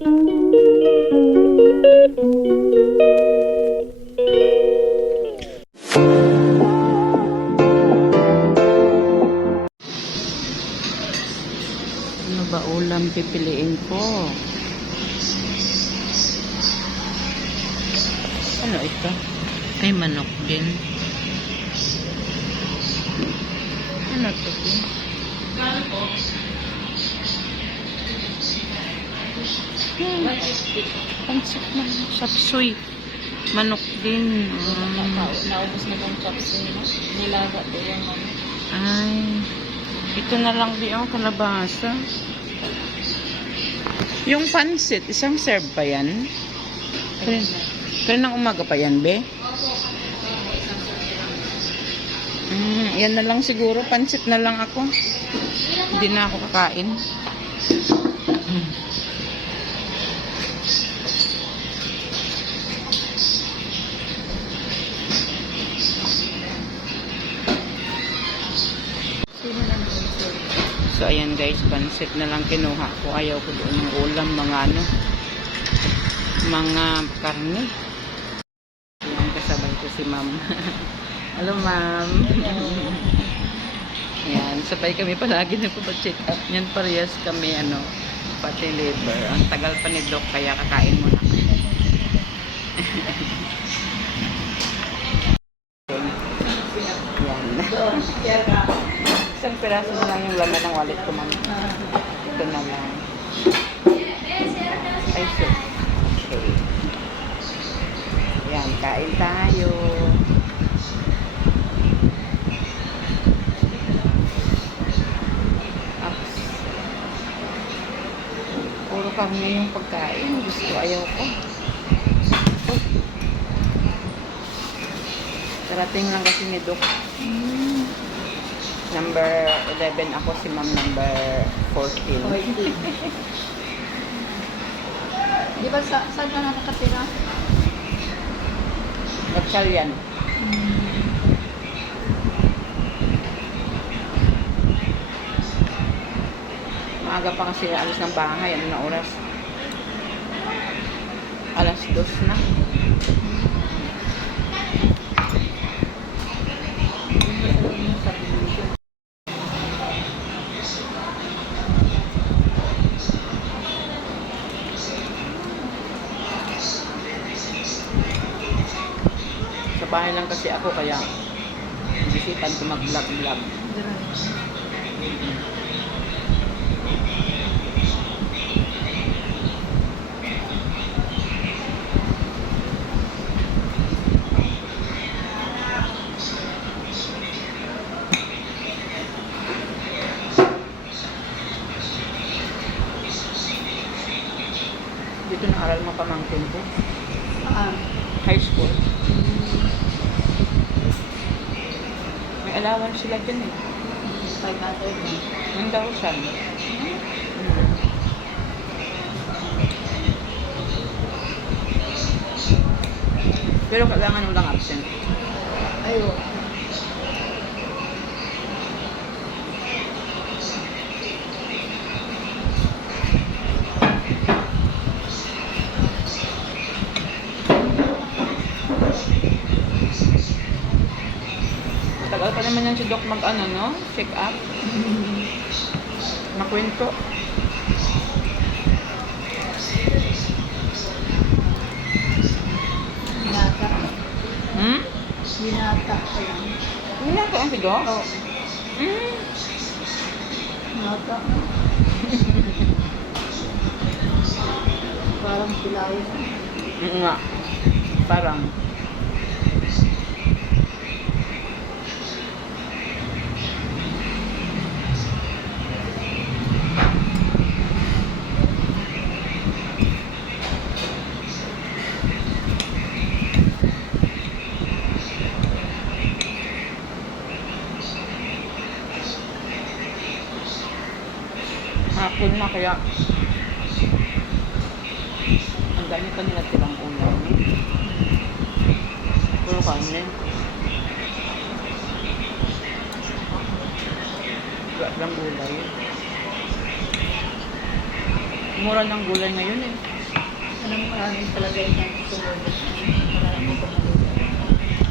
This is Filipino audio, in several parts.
Ano ba ulam pipiliin ko? Ano ito? Ay, manok din. Ano ito? Pansip na. Sapsoy. Manok din. Naubos na yung chopsing mo. Nilaga din yung ano. Ay. Ito na lang di ako kalabasa. Yung pansit, isang serve pa yan? Kaya ng umaga pa yan, be? Yan na lang siguro. Pansit na lang ako. Hindi na ako kakain. So, ayan guys, pansit na lang kinuha ko. Ayaw ko doon ng ulam, mga karne. Ayan, kasabay ko si ma'am. Hello, ma'am. Ayan, sabay kami palagi na po check up. Yan, parehas kami, pati liver. Ang tagal pa ni Doc, kaya kakain mo na. Ayan. Isang piraso na lang yung laman ng wallet ko, ma'am. Ito na lang. Ay, so. Okay. Yan, kain tayo. Ups. Puro karne yung pagkain. Gusto, ayaw ko. Darating lang kasi ni Doc. Number 11 ako, si ma'am number 14. Di ba saan ka nakakatira? Nagsalyan. Maaga pa kasi alis ng bahay. Ano na oras? Alas 2 na. Sa bahay lang kasi ako, kaya bisipan ko mag-vlog-vlog. Dito na aral mo pamangkin ko. High school. May allowance sila dyan eh. 1,000. Pero kailangan mo lang absent. Ayun. Tagal pa naman yan si Doc no? Check up. Makwento. Binata. Binata ko lang. Binata ang si Doc? Oo. Hmm? Binata. Parang pilayo. Nga. Parang. Hapon na kaya ang dami pa nila tilang ulam. Puro kanin. Wala lang gulay. Mura ng gulay ngayon eh. Anong maraming talaga yung tumulong. Maraming ko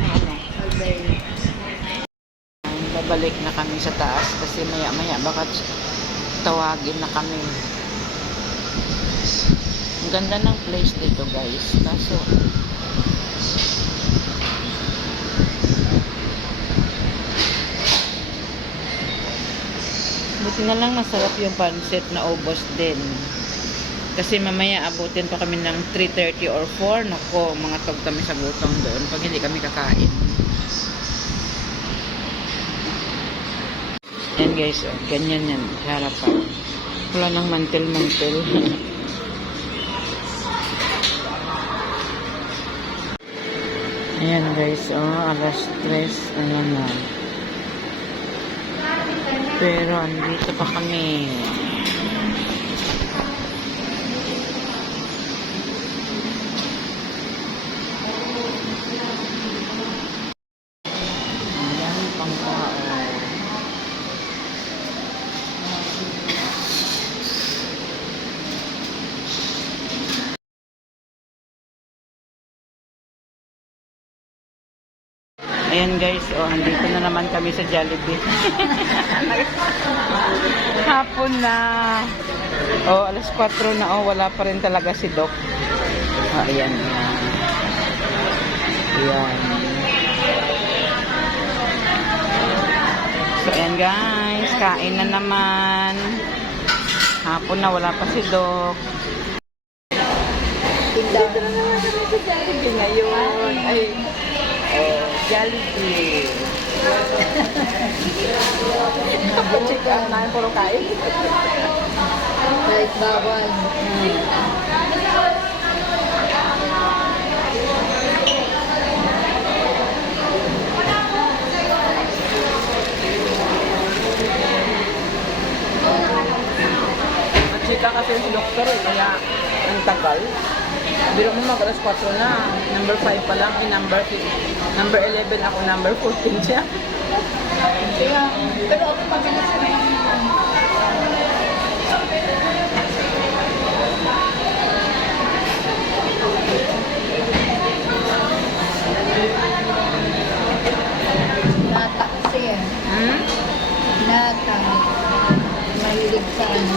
Ano? Albay. Babalik na kami sa taas kasi maya-maya baka tawagin na kami. Ang ganda ng place dito guys. Kaso buti na lang masarap yung pancit na ubos din. Kasi mamaya abutin pa kami ng 3:30 or 4. Nako, mga tog kami sa gutom doon pag hindi kami kakain. Yan guys, oh, ganyan yan. Harapan. Wala nang mantel-mantel. Ayan guys, oh, alas 3. Ayan na. Pero andito pa kami. Ayan, pangkao. Ayan guys, oh, andito na naman kami sa Jollibee. Hapon na. Oh, alas 4 na, oh, wala pa rin talaga si Doc. Oh, ayan. Ayan. So, ayan guys, kain na naman. Hapon na, wala pa si Doc. Tindahan. Dito na naman kami sa Jollibee ngayon. Ay, oh, Jollibee. Check out na yung puro kain. Kahit bawal. Chika kasi si doktor eh, kaya ang tagal. Biro mo mag alas 4 na. Number 5 pa lang, number 11 ako, number 14 siya. Kaya, pero ako mabilis na yun. Nata kasi yan. Nata. Mahilig sa ano.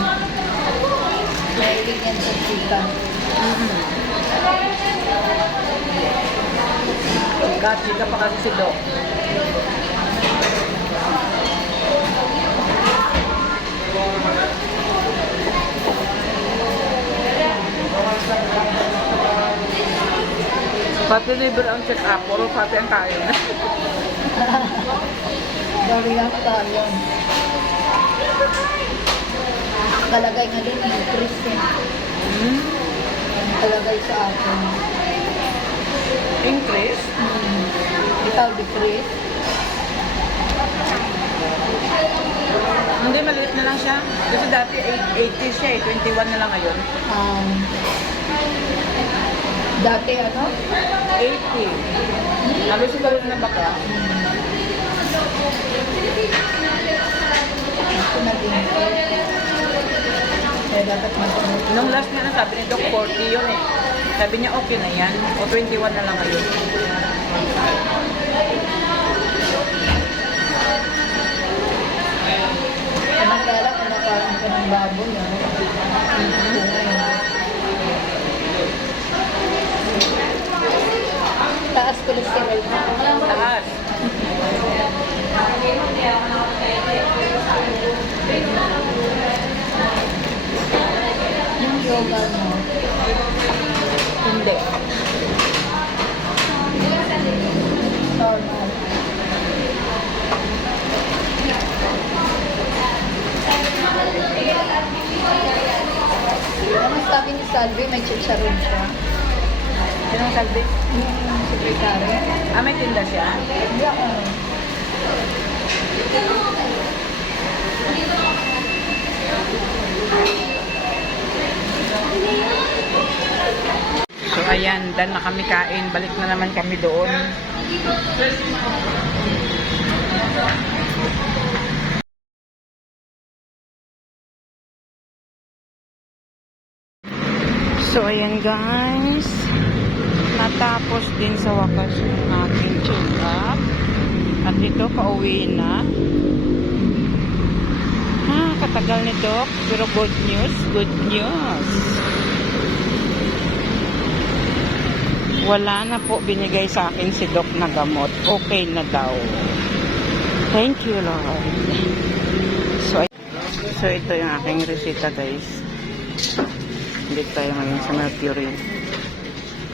Mahilig yan sa chika. Chika pa kasi si Doc. Pati libre ang check-up, puro pati ang kain. Dari lang tayo. Nakalagay nga din yung Chris eh. Nakalagay sa akin. Increase? Ikaw di Chris? Hindi, maliit na lang siya. Kasi dati 80 siya eh, 21 na lang ngayon. Dati ano? 80. Halos siguro na baka. Ito na din. Kaya dapat masunod. Nung last nga na sabi ni Doc, 40 yun eh. Sabi niya okay na yan. O 21 na lang ngayon. Samantala, kumakain ka ng baboy. Taas cholesterol mo. Taas. Yung yoga mo. Hindi. Normal. Ano sabi ni Salvi, may chicharon siya. Sinong sabi? Yung sekretary. Ah, may tinda siya? Hindi ako. So ayan, done na kami kain. Balik na naman kami doon. So, ayan guys. Natapos din sa wakas yung aking check-up. At ito, pauwi na. Katagal ni Doc. Pero good news, good news. Wala na po binigay sa akin si Doc na gamot. Okay na daw. Thank you, Lord. So ito yung aking resita, guys. Hindi tayo ngayon sa Mercury.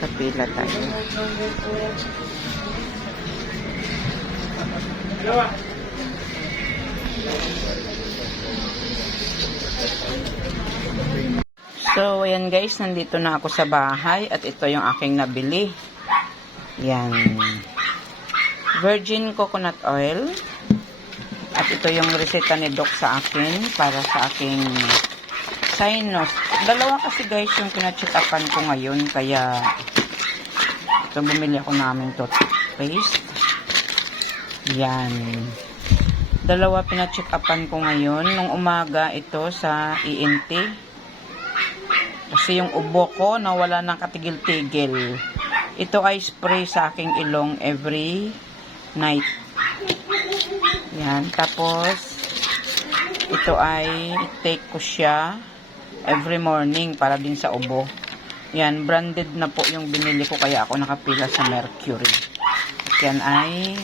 Kapila tayo. So, ayan guys, nandito na ako sa bahay at ito yung aking nabili. Yan. Virgin coconut oil. At ito yung reseta ni Doc sa akin para sa aking sinus. Dalawa kasi guys yung pina-check-upan ko ngayon, kaya ito bumili ako namin toothpaste. Yan. Dalawa pina-check-upan ko ngayon. Nung umaga ito sa ENT. Kasi yung ubo ko nawala ng katigil-tigil. Ito ay spray sa aking ilong every night. Yan. Tapos, ito ay take ko siya every morning para din sa ubo. Yan. Branded na po yung binili ko kaya ako nakapila sa Mercury. At yan ay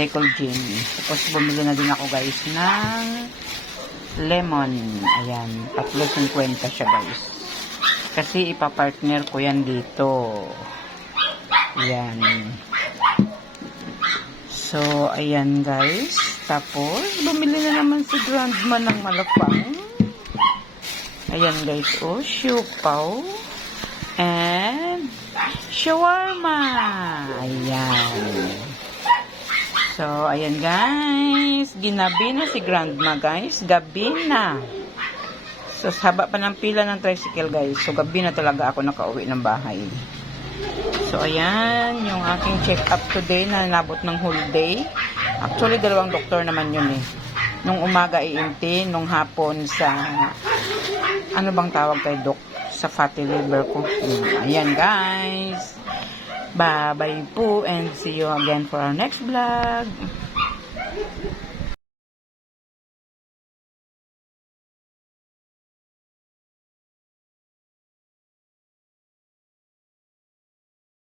Decolgen. Tapos, bumili na din ako guys ng lemon. Ayan. 3.50 siya guys. Kasi ipapartner ko yan dito. Yan. So, ayan guys. Tapos, bumili na naman si Grandma ng malapang. Ayan guys. Oh, siupaw. And, shawarma. Ayan. So, ayan guys. Ginabi na si Grandma guys. Gabi na. So, haba pa ng pila ng tricycle, guys. So, gabi na talaga ako nakauwi ng bahay. So, ayan, yung aking check-up today na nabot ng whole day. Actually, 2 doktor naman yun eh. Nung umaga ENT, nung hapon sa, ano bang tawag kay Doc? Sa fatty liver ko. Ayan, guys. Bye-bye po and see you again for our next vlog.